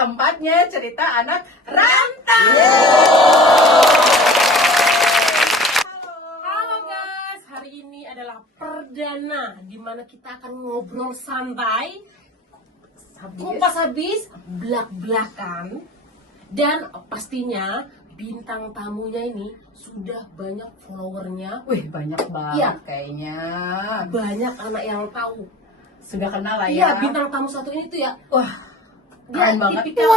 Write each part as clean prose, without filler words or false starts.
tempatnya cerita anak rantau. Halo guys, hari ini adalah perdana di mana kita akan ngobrol santai, kupas habis, belak-belakan, dan pastinya bintang tamunya ini sudah banyak followernya. Wih, banyak banget Iya. kayaknya. Banyak anak yang tahu. Sudah kenal lah Iya, ya. bintang tamu satu ini tuh ya, Wah, dia keren banget. tipikal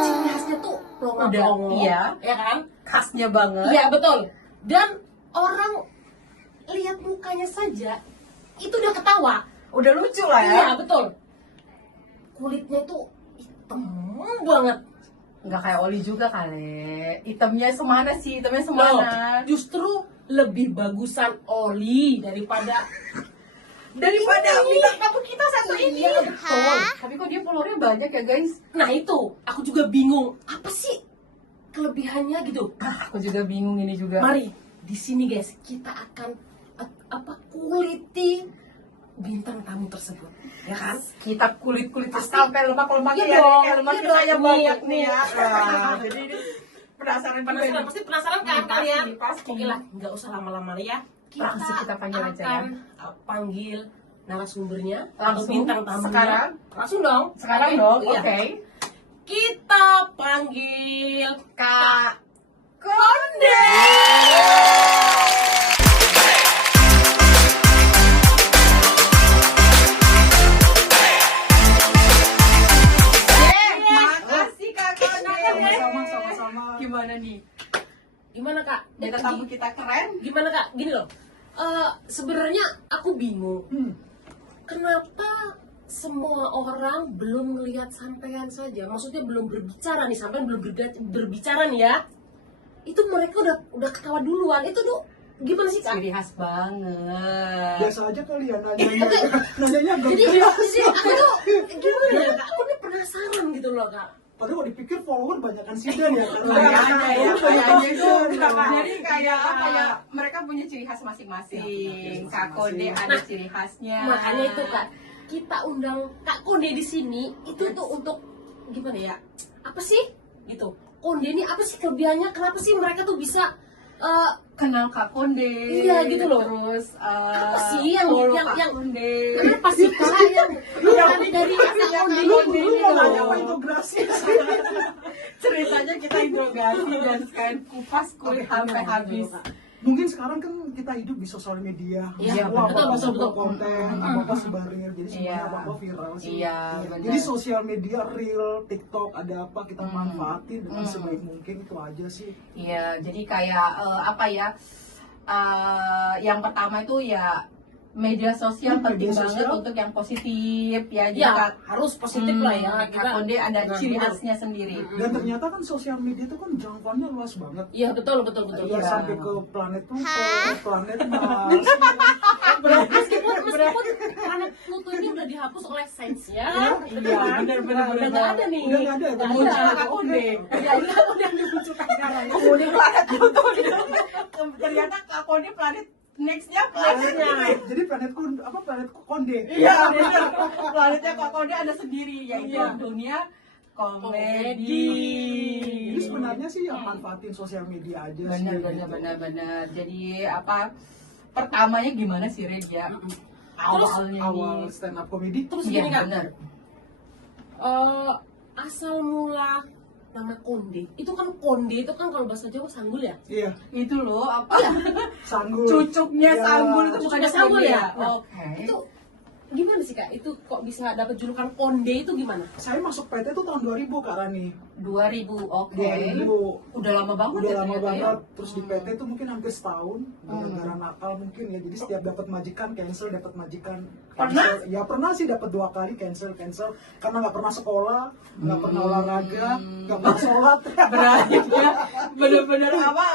ciri khasnya tuh plonga-plongo, Iya. ya kan? Khasnya banget. Iya betul. Dan orang lihat mukanya saja itu udah ketawa. Udah lucu lah ya. Iya betul. Kulitnya tuh hitam banget. Nggak kayak Oli juga kali. Itemnya semana sih? Itemnya Loh, semana? justru lebih bagusan Oli daripada bintang tamu kita satu ini. Iya betul. Tapi kok dia followernya banyak ya guys? Nah itu, aku juga bingung. Apa sih kelebihannya gitu? Aku juga bingung ini juga. Mari di sini guys kita akan kuliti bintang tamu tersebut, ya kan? Kita kulit-kulit Pasti. sampai lemak-lemaknya Iya ya. dong, Kayak lemak iya kita dong. ya Nih, banyak nih nih. ya. Nah, jadi ini penasaran juga Penasaran, nih. pasti penasaran kan Pasti, kalian? pasti. Oke lah, nggak usah lama-lama ya. Langsung kita panggil aja ya. akan panggil narasumbernya Langsung? atau bintang tamunya. Sekarang? Langsung dong. Sekarang Oke, dong, iya. oke. Kita panggil Kak Konde. Makasih Kak Konde. Sama-sama. Gimana nih? Gimana kak? Bintang tamu kita keren. Gimana kak? Gini loh. Sebenarnya aku bingung. Kenapa semua orang belum melihat sampean saja? Maksudnya belum berbicara nih, sampean belum berbicara nih ya. Itu mereka udah ketawa duluan. Itu tuh gimana sih kak? Ciri khas banget. Biasa aja kali ya nanyanya. Nanyanya Jadi belum. aku tuh gimana ya kak? Aku nih penasaran gitu loh kak. Padahal kalau dipikir follower banyakan Sidan ya. Kayaknya ya, kayaknya itu jadi kayak Iya. apa ya? Mereka punya ciri khas masing-masing. Kak Konde ada ciri khasnya. Makanya itu kak, kita undang Kak Konde di sini itu tuh untuk gimana ya? Apa sih? Gitu. Konde ini apa sih kelebihannya? Kenapa sih mereka tuh bisa Kenal Kak Konde. Iya, gitu loh. Terus apa sih yang follow yang Kak yang Konde. kenapa sih kak yang dari Kak Konde Lu ini mau gitu nanya loh? apa integrasi? Ceritanya kita interogasi dan sekalian kupas kulit sampai habis. Mungkin sekarang kan kita hidup di sosial media. Iya, Semua betul, apa-apa betul, sebuah betul. konten, apa-apa sebarin. Jadi semuanya Iya. apa-apa viral sih. Iya, benar. Jadi sosial media real, TikTok ada apa kita Hmm. manfaatin dengan sebaik mungkin, itu aja sih. Iya, jadi kayak apa ya? Yang pertama itu ya media sosial penting Media banget sosial. untuk yang positif ya. Jadi Ya Kak- harus positif lah ya. Kak Konde ada Nah, ciri betul. khasnya sendiri. Dan ternyata kan sosial media itu kan jangkauannya luas banget. Iya betul betul betul. Iya, Iya. sampai ke planet Pluto, planet Mars. Meskipun planet Pluto ini udah dihapus oleh sains ya. Iya, benar. Udah nggak ada nih. Udah nggak ada, Nggak Muncul ada. Kak Konde. Ya ini aku yang dimunculkan sekarang. Kemudian planet Pluto. Ternyata Kak Konde planet nextnya planetnya. Jadi planet Konde. Iya benar. Planetnya Kak Konde ada sendiri yaitu Iya. dunia komedi. Jadi sebenarnya sih yang manfaatin sosial media aja sih. Benar. Jadi apa pertamanya gimana sih Red ya? Awalnya Awal nih. stand up comedy Terus Iya gini kan, benar. asal mula nama Konde itu kan kalau bahasa Jawa sanggul ya. iya, Itu loh apa? sanggul. Cucuknya Iya. sanggul itu bukannya Cucuknya sanggul Konde ya? Nah, Oke. Itu gimana sih kak? Itu kok bisa dapat julukan Konde itu gimana? Saya masuk PT tuh tahun 2000 Kak Rani. 2000. Oke. 2000. Udah lama banget Udah ya lama ternyata banget. ya? Terus di PT tuh mungkin hampir setahun gara-gara nakal mungkin ya. Jadi setiap dapat majikan cancel, dapat majikan Pernah? cancel. Ya pernah sih dapat 2 kali cancel karena nggak pernah sekolah, nggak pernah olahraga, nggak pernah sholat. Berarti ya bener-bener apa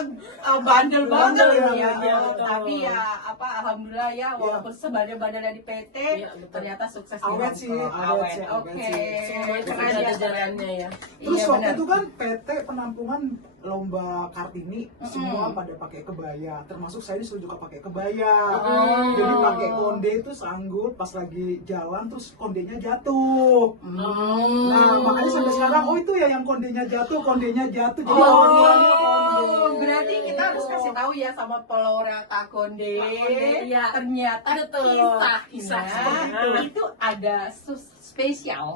bandel banget Bandel, ya. iya, betul. Tapi ya apa alhamdulillah ya walaupun sebandel-bandelnya di PT Iya, betul. ternyata sukses di Awet sih, Hongkong. awet sih, awet Oke. sih. Semuanya Keren ada ya. jalannya ya. Terus Iya, waktu benar. itu kan PT penampungan lomba Kartini semua pada pakai kebaya, termasuk saya disuruh juga pakai kebaya. Oh. Jadi pakai konde itu sanggup pas lagi jalan terus kondenya jatuh. Nah makanya sampai sekarang oh itu ya yang kondenya jatuh jadi awalnya konde. Berarti kita harus kasih tahu ya sama follower Kak Konde. Iya. Ternyata Betul. kisahnya Kisahnya. itu ada spesial.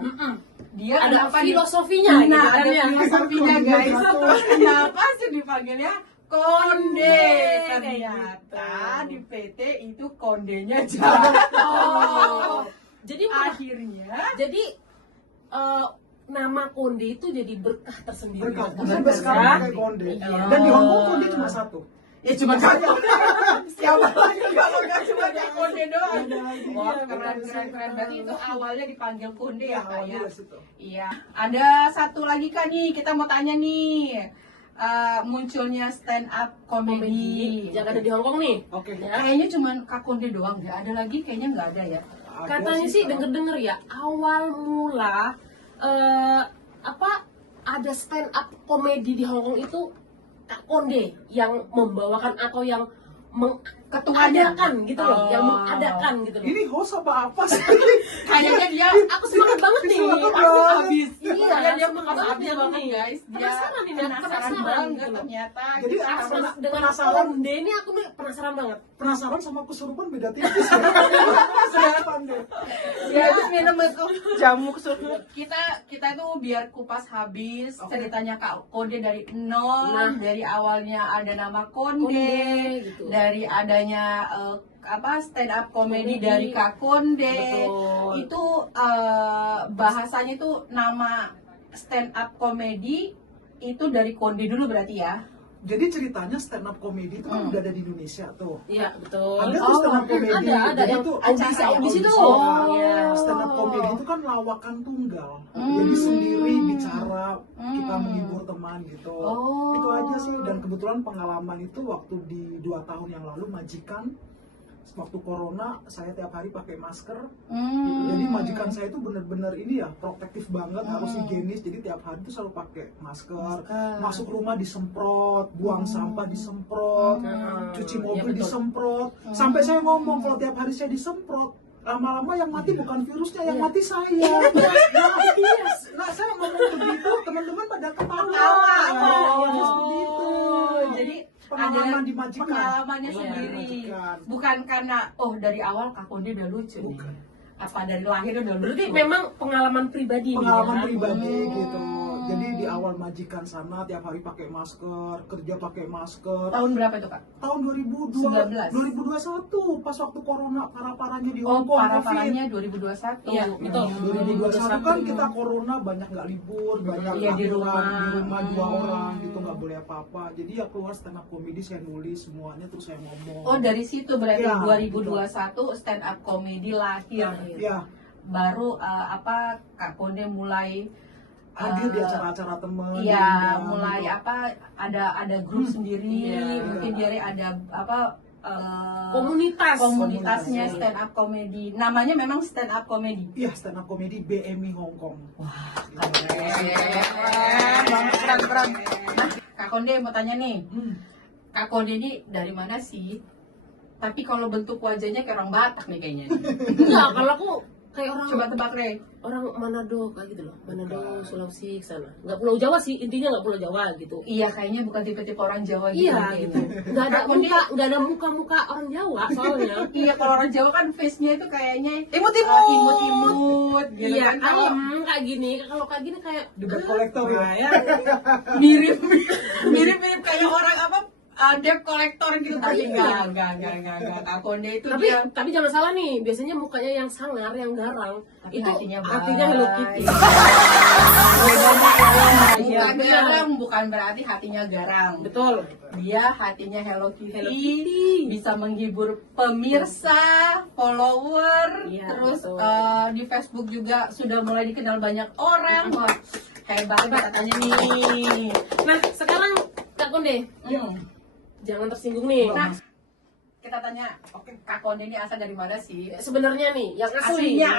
Dia Ada kenapa filosofinya gitu Nah, kan ada ya. filosofinya Konde guys. jatuh. Terus kenapa sih dipanggilnya Konde? Konde, Ternyata kayak di PT itu kondenya jatuh. Jadi Akhirnya nama konde itu jadi berkah tersendiri. Berkah. buat Sampai kita. sekarang pakai konde. Iya. Dan di Hong Kong konde cuma satu. ya cuma satu. Siapa lagi kalau nggak cuma Kak Konde doang? Ada lagi. Wah, Iya, keren. Berarti itu awalnya dipanggil Konde ya, Kak ya? Awalnya dari situ. Iya. Ada satu lagi Kak nih, kita mau tanya nih. Munculnya stand up comedy. Yang ada di Hong Kong nih. Oke. Ya. Kayaknya cuma Kak Konde doang, nggak ada lagi, kayaknya nggak ada ya. Ada Katanya sih denger-denger ya, awal mula ada stand up komedi di Hong Kong itu Kak Konde yang membawakan atau yang mengadakan gitu loh, yang mengadakan gitu loh. Ini host apa sih? Kayaknya dia Aku semangat banget nih. Semangat Aku banget. habis. Iya, dia semangat habis banget banget nih. guys. Dia Penasaran ini, penasaran banget gitu loh. ternyata. Jadi Kita apa- harus Dengan penasaran. Konde ini aku nih penasaran banget. Penasaran sama kesurupan beda tipis ya? Kesurupan deh. dia habis minum itu jamu kesurupan. Kita itu biar kupas habis Oke. ceritanya Kak Konde dari nol, Nah. dari awalnya ada nama Konde, Konde, gitu. dari adanya stand up comedy Komedi. dari Kak Konde. Betul. Itu bahasanya itu nama stand up comedy itu dari Konde dulu berarti ya. Jadi ceritanya stand up comedy itu kan udah ada di Indonesia tuh. Iya, betul. Ada tuh stand up comedy. Ada Jadi yang tuh audisi tuh. audisi. Iya. Stand up comedy itu kan lawakan tunggal. Hmm. Jadi sendiri bicara, kita menghibur teman gitu. Oh. Itu aja sih. Dan kebetulan pengalaman itu waktu di 2 tahun yang lalu majikan, waktu corona saya tiap hari pakai masker. Jadi majikan saya itu bener-bener ini ya protektif banget, harus higienis. Jadi tiap hari itu selalu pakai masker. Masuk rumah disemprot, buang sampah disemprot, cuci Iya, mobil betul. disemprot. Sampai saya ngomong kalau tiap hari saya disemprot, lama-lama yang mati bukan virusnya, yang mati saya. Nah, saya ngomong begitu, teman-teman pada ketawa. Oh, Ya, seperti itu. Jadi Pengalaman ada di majikan. pengalamannya Iya, sendiri. majikan. Bukan karena dari awal Kak Konde udah lucu nih. Bukan. Apa dari lahir udah lucu? Berarti memang pengalaman pribadi nih, Pengalaman ya? pribadi gitu. Jadi di awal majikan sana tiap hari pakai masker, kerja pakai masker. Tahun berapa itu Kak? Tahun 2021 pas waktu corona parah-parahnya di Oh, Hong Kong, parah-parahnya 2021. Iya, betul. 2021 kan kita corona banyak nggak libur, banyak Iya, di aturan, rumah. di rumah 2 orang gitu nggak boleh apa-apa. Jadi ya keluar stand up comedy, saya nulis semuanya terus saya ngomong. Oh, dari situ berarti Iya, 2021 stand up comedy lahir. ya Baru Kak Konde mulai hadir di acara-acara teman. Iya, diundang, mulai gitu. ada grup sendiri, Iya. mungkin dia ada Komunitasnya komunitasnya stand up comedy. Namanya memang stand up comedy. Iya, stand up comedy BMI Hong Kong. Keren. Nah, Kak Konde mau tanya nih, Hmm. Kak Konde ini dari mana sih? Tapi kalau bentuk wajahnya kayak orang Batak nih kayaknya. Enggak, kalau aku kayak orang Coba tebak Re. orang Manado kayak gitu loh. Manado, Sulawesi ke sana. Enggak Pulau Jawa sih, intinya enggak Pulau Jawa gitu. Iya, kayaknya bukan tipe-tipe orang Jawa gitu. Iya gitu. Enggak ada Kak Konde- muka, enggak ada muka-muka orang Jawa soalnya. Iya, kalau orang Jawa kan face-nya itu kayaknya Imut-imut. imut-imut gitu Iya, kan. Kalau kayak gini. Kalau kayak gini kayak Debat kolektor ya. mirip kayak orang debt collector gitu, tapi Iya. enggak. Kak Konde itu tapi dia tapi jangan salah nih, biasanya mukanya yang sangar, yang garang, Tapi itu hatinya hatinya Hello baik. Kitty. bukan garang, bukan berarti hatinya garang. Betul. Dia hatinya Hello Kitty, Hello Kitty. bisa menghibur pemirsa, follower, Iya, terus betul. di Facebook juga sudah mulai dikenal banyak orang. Wah, hebat katanya nih. Nah, sekarang Kak Konde, Hmm. jangan tersinggung nih. Nah, kita tanya, oke, Kak Konde ini asal dari mana sih? Sebenarnya nih, yang asli, Aslinya.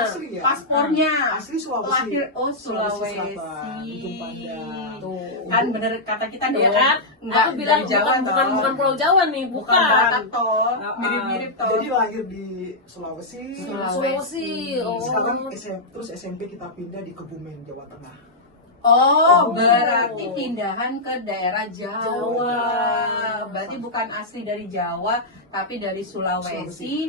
Asli ya? Paspornya. Asli Sulawesi. Lahir, Sulawesi. Selatan, Ujung Pandang. Tuh. Kan bener kata kita dong. Ya kan? Enggak Aku bilang dari Jawa bukan Pulau Jawa nih, Bukan bukan. Batak toh. Mirip-mirip toh. Jadi lahir di Sulawesi. Sulawesi. Oh. Sekarang terus SMP kita pindah di Kebumen, Jawa Tengah. Oh, berarti pindahan ke daerah Jawa. Jawa. Berarti bukan asli dari Jawa, tapi dari Sulawesi.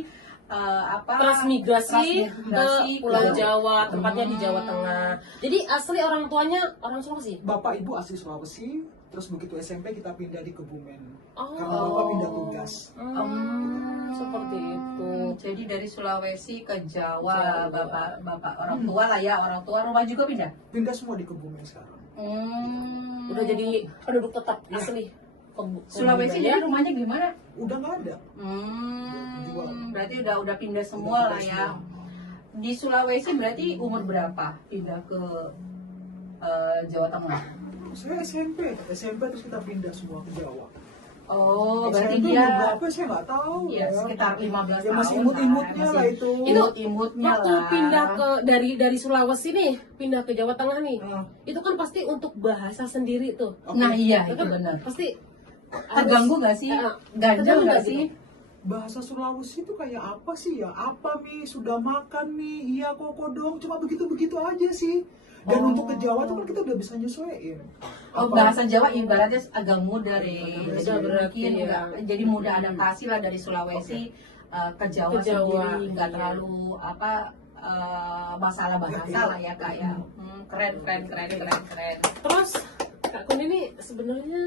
Transmigrasi ke Pulau ke- Jawa, tempatnya di Jawa Tengah. Jadi asli orang tuanya orang Sulawesi. Bapak ibu asli Sulawesi, terus begitu SMP kita pindah di Kebumen. Oh. Karena bapak pindah tugas. Seperti itu. Jadi dari Sulawesi ke Jawa, Jawa. bapak orang tua lah ya, orang tua rumah juga pindah. Pindah semua di Kebumen sekarang. Udah jadi penduduk tetap Ya. asli. Sulawesi ya. jadi rumahnya gimana? Udah nggak ada. Berarti udah pindah semua lah ya. Di Sulawesi berarti umur berapa pindah ke Jawa Tengah? Saya SMP terus kita pindah semua ke Jawa. Oh, berarti SMP dia umur berapa saya nggak tahu. ya sekitar 15 Ya tahun. masih imut-imutnya kan, lah masih itu. Imut-imutnya Waktu lah. pindah ke dari Sulawesi nih, pindah ke Jawa Tengah nih. Nah, Itu kan pasti untuk bahasa sendiri tuh. oke. Nah iya Itu itu kan benar. pasti Terganggu nggak sih? Ganjel terganggu nggak nggak sih? Bahasa Sulawesi itu kayak apa sih ya? Apa mi? Sudah makan mi? Iya koko dong. Cuma begitu-begitu aja sih. Dan Oh. untuk ke Jawa tuh kan kita udah bisa nyesuaiin. Oh, bahasa Jawa ibaratnya agak mudah deh. Mudah Jadi berarti mungkin ya. jadi mudah adaptasi lah dari Sulawesi ke Jawa Ke Jawa, sendiri, nggak iya. terlalu masalah bahasa lah ya Kak ya. Keren. Terus Kak Kun ini sebenarnya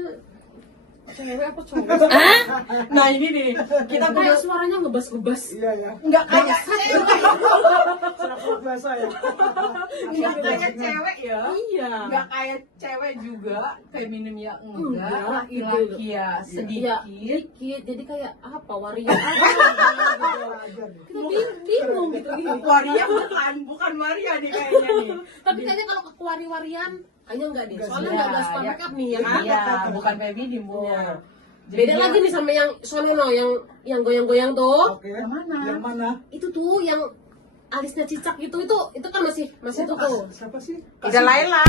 cewek apa cowok? Nah ini nih kita Kayak punya suaranya ngebas-ngebas. Iya ya. nggak kayak Serak biasa ya. nggak kayak cewek ya. Iya. Nggak kayak cewek juga, feminim ya enggak, Enggak, laki-laki ya Iya, sedikit. dikit. Jadi kayak apa waria apa gitu. Ajar nih. Kita bingung gitu gini. Waria bukan Maria nih kayaknya nih. Tapi kayaknya kalau ke wari-warian kayaknya enggak deh. Enggak Soalnya sih. enggak suka Iya, make up nih ya kan. Iya, bukan feminim bu. Iya. Jadi Beda dia- lagi nih sama yang sonono yang goyang-goyang tuh. Oke. Yang mana? Yang mana? Itu tuh yang alisnya cicak gitu itu kan masih itu tuh. Siapa sih? Ida Laila.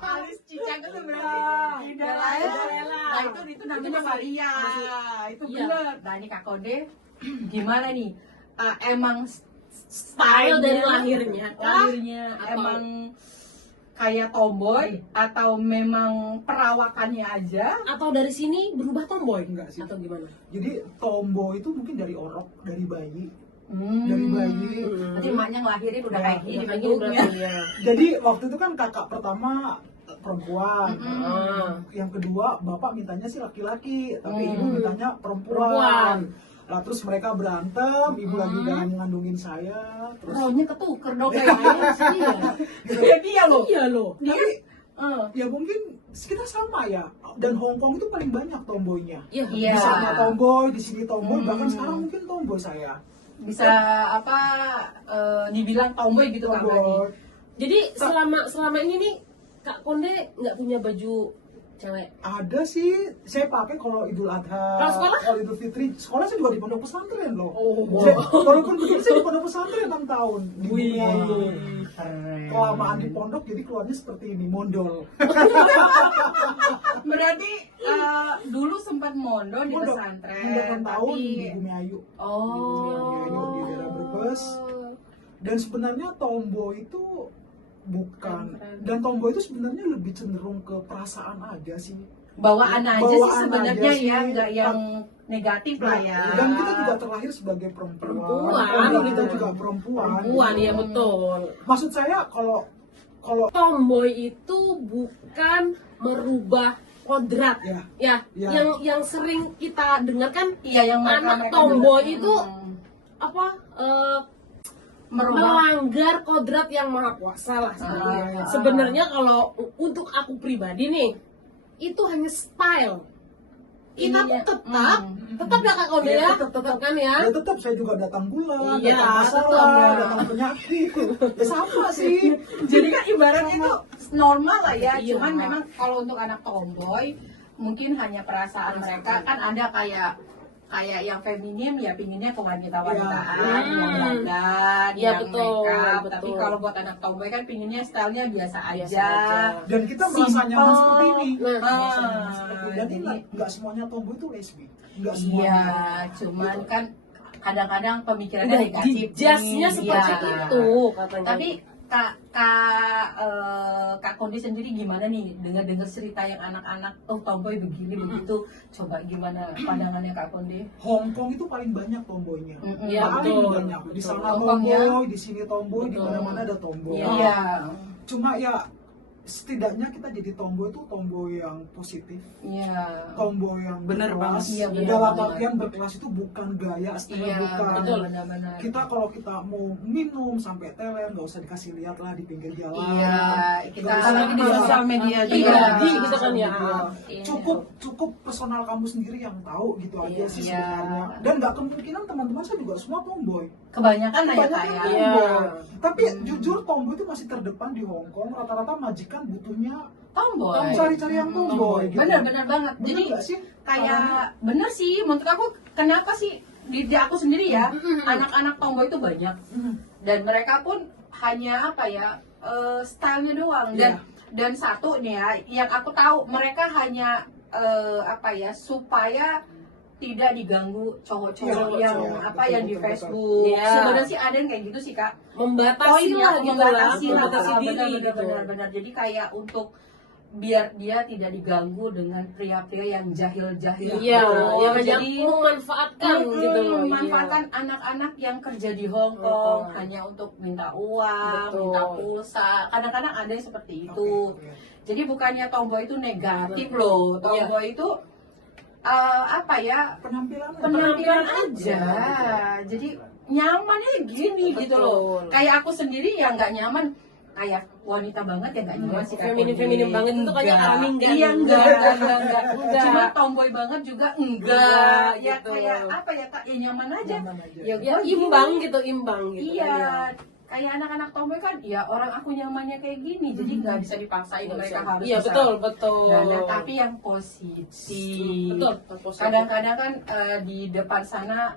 Alis cicak itu berarti Ida Laila. Nah itu namanya Maria. Itu Iya. benar. Nah ini Kak Konde gimana nih? Emang Style dari stylenya- lahirnya lahirnya kah? emang kayak tomboy atau memang perawakannya aja? Atau dari sini berubah tomboy Enggak sih. atau gimana? Jadi tomboy itu mungkin dari orok, dari bayi. Hmm. Dari bayi. Nanti emaknya ngelahirin udah Ya, kayak gini Kayak gini bentuknya. berarti ya. Jadi waktu itu kan kakak pertama perempuan. Ah. Yang kedua bapak mintanya sih laki-laki, tapi Hmm. ibu mintanya perempuan. Perempuan. Lah terus mereka berantem, ibu lagi udah ngandungin saya, terus Rohnya ketuker dong kayaknya. Iya. Iya dia loh. Iya loh. Dia ya mungkin kita sama ya. Dan Hong Kong itu paling banyak tomboynya. Iya. Iya. Di sana tomboy, di sini tomboy, bahkan Hmm. sekarang mungkin tomboy saya. bisa dibilang tomboy gitu Kak Bani. Tomboy. Jadi selama ini nih Kak Konde nggak punya baju cewek. Ada sih, saya pakai kalau Idul Adha, Kalau sekolah? kalau Idul Fitri. Sekolah saya juga di pondok pesantren loh. Oh. Walaupun begitu saya di pondok pesantren 6 tahun. Di Wih. Bumiayu. Keren. Kelamaan di pondok jadi keluarnya seperti ini, mondol. Berarti dulu sempat mondok di Mondok. pesantren, 8 tahun tapi di Bumiayu. oh Di daerah Brebes. Dan sebenarnya tomboy itu bukan, Keren. dan tomboy itu sebenarnya lebih cenderung ke perasaan aja sih. bawaan aja sih Bawaan sebenarnya aja sih. ya, nggak yang negatif lah ya. Dan kita juga terlahir sebagai perempuan. Perempuan. Dan kita juga perempuan. Perempuan ya betul. Maksud saya kalau Tomboy itu bukan merubah kodrat. ya Ya, Ya. yang sering kita dengar kan Iya yang anak mereka tomboy bilang, itu apa merubah melanggar kodrat yang maha kuasa lah sebenarnya. Ah. Sebenarnya kalau untuk aku pribadi nih itu hanya style. Kita Ininya, tetap ya Kak Konde Iya, ya, tetap. tetap kan ya. ya tetap saya juga datang bulan, Iya, datang masalah, tetap, ya. datang penyakit. Ya sama sih. jadi kan ibaratnya itu normal lah ya, Iya. cuman memang kalau untuk anak tomboy mungkin hanya perasaan mereka. Kan ada kayak yang feminim ya pinginnya ke wanita-wanitaan, yang dandan, Ya, yang betul, makeup. betul. Tapi kalau buat anak tomboy kan pinginnya stylenya biasa Biasa aja. aja. Dan kita merasa nyaman seperti ini. Nah, Merasa nyaman seperti ini. Dan jadi nggak semuanya tomboy itu lesbi. Nggak iya, semuanya. cuman Gitu. kan kadang-kadang pemikirannya udah negatif. dijasnya nih. seperti Iya. itu katanya. Tapi Kak Kondi sendiri gimana nih dengar cerita yang anak-anak tomboy begini begitu, coba gimana pandangannya Kak Kondi? Hong Kong itu paling banyak tomboynya. Ya, Paling betul, banyak. Di sana Hong Kong ya. tomboy, di sini tomboy, di Betul. mana-mana ada tomboy. Iya. Cuma ya setidaknya kita jadi tomboy itu tomboy yang positif, Iya. tomboy yang Bener berkelas. banget. Iya, bener Dalam banget. artian berkelas itu bukan gaya, style Iya, bukan. betul benar-benar. Kita kalau kita mau minum sampai teler nggak usah dikasih lihat lah di pinggir jalan. Iya, kita Nggak usah apalagi di apa. sosial media Iya, juga. gitu kan ya. Iya. Cukup personal kamu sendiri yang tahu gitu aja sih Iya. sebenarnya. Dan nggak kemungkinan teman-teman saya juga semua tomboy. Kebanyakan lah ya Banyak Kak yang ya. Iya. tomboy. Tapi jujur tomboy itu masih terdepan di Hong Kong. Rata-rata majikan butuhnya Tomboy. cari-cari yang tomboy. Gitu. Benar-benar banget. Bener Jadi nggak sih? kayak bener sih menurut aku, kenapa sih di aku sendiri ya, anak-anak tomboy itu banyak Hmm. dan mereka pun hanya apa ya, stylenya doang. Iya. Dan satu nih ya yang aku tahu, mereka hanya apa ya, supaya tidak diganggu cowok-cowok Iya, yang betul, apa betul, yang di betul, Facebook. Iya. Sebenarnya sih ada yang kayak gitu sih Kak. membatasi Poinnya lah gitu lah, membatasi lah, membatasi diri gitu. benar. Jadi kayak untuk biar dia tidak diganggu dengan pria-pria yang jahil-jahil. Iya, gitu. yang hanya Jadi memanfaatkan gitu loh. memanfaatkan anak-anak yang kerja di Hong Kong Betul. hanya untuk minta uang, Betul. minta pulsa. Kadang-kadang ada yang seperti itu. Oke. Jadi bukannya tomboy itu negatif loh. Iya. Tomboy itu apa ya? Penampilan Penampilan aja. aja. Jadi nyamannya gini gitu loh. Betul. Kayak aku sendiri yang nggak nyaman, kayak wanita banget ya nggak nyaman sih kayak Feminim-feminim Kondi. banget itu kayak Enggak. Arminggan. Iya enggak. Enggak. Cuma tomboy banget juga enggak. Enggak, Ya gitu. kayak apa ya Kak, ya nyaman aja. Nyaman aja. Ya, Ya gua imbang gini. gitu, imbang gitu. Iya. kan, ya. Kayak anak-anak tomboy kan, ya orang aku nyamannya kayak gini, jadi nggak bisa dipaksain mereka harus Iya, bisa betul. dandan. Tapi yang positif. Betul, positif. Kadang-kadang kan di depan sana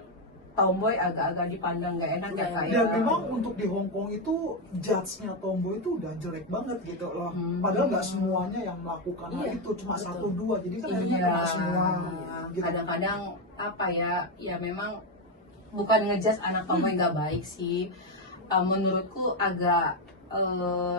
tomboy agak-agak dipandang nggak enak ya Kak ya. Dan memang untuk di Hong Kong itu judge-nya tomboy itu udah jelek banget gitu loh. Padahal nggak semuanya yang melakukan hal Iya, itu, cuma betul. satu dua. Jadi kan akhirnya Iya. kena semua. Gitu. Kadang-kadang apa ya memang bukan ngejudge anak tomboy nggak baik sih. Menurutku agak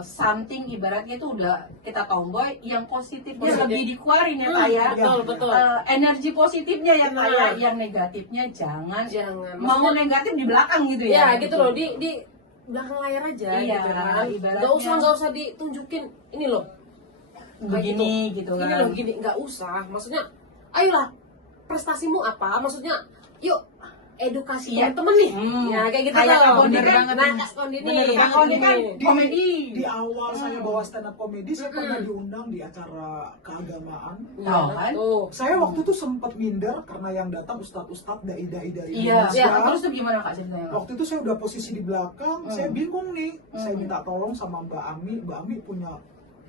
something ibaratnya itu udah kita tomboy, yang positifnya Positif. lebih dikeluarin ya Kak ya. Betul, betul. Energi positifnya ya Kak ya, Benar. yang negatifnya jangan. Jangan. Mau Maksudnya- negatif di belakang gitu ya. Ya gitu loh, di belakang layar aja Iya, gitu kan. ibaratnya- Nggak usah ditunjukin ini loh. Begini gitu Gini kan. loh, gini, nggak usah. Maksudnya, ayolah, prestasimu apa? Maksudnya, yuk edukasi Iya. temen nih. Hmm. Ya kayak gitu Kayak loh. Kak Kondi Bener kan, banget. Nah, Kak Kondi nih. Bener Kak banget. Kondi kan Di- komedi. Di awal saya bawa stand up komedi, saya pernah diundang di acara keagamaan. Ya, kan? tuh. Saya waktu itu sempat minder karena yang datang ustadz-ustadz dai-dai dari Iya. Indonesia. Terus tuh gimana Kak ceritanya? Waktu itu saya udah posisi di belakang, saya bingung nih. Saya Hmm. minta tolong sama Mbak Ami punya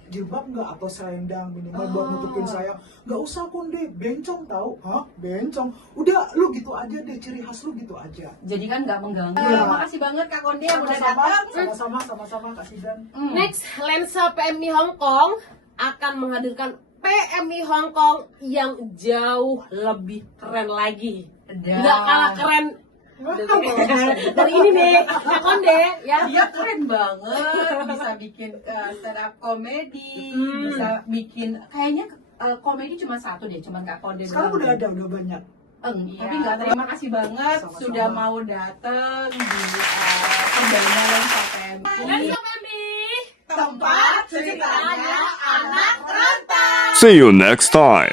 jilbab nggak atau selendang minimal buat nutupin saya. Nggak usah Konde, bencong tahu? Hah? Bencong? Udah, lu gitu aja deh, ciri khas lu gitu aja. Jadi kan nggak mengganggu. Iya. Makasih banget Kak Kondi yang udah Sama-sama, datang. sama-sama Kak Sidan. Next, Lensa PMI Hong Kong akan menghadirkan PMI Hong Kong yang jauh lebih keren lagi. Dah. Nggak kalah keren dari ini nih, Kak Konde ya. Dia keren banget, bisa bikin stand up comedy, bisa bikin kayaknya komedi cuma satu deh, cuma Kak Kondi Sekarang doang. udah banyak. Tapi nggak, terima kasih banget Sama-sama. sudah mau datang di perdana Lensa PMI. Lensa PMI, Tempat ceritanya anak rantau. See you next time.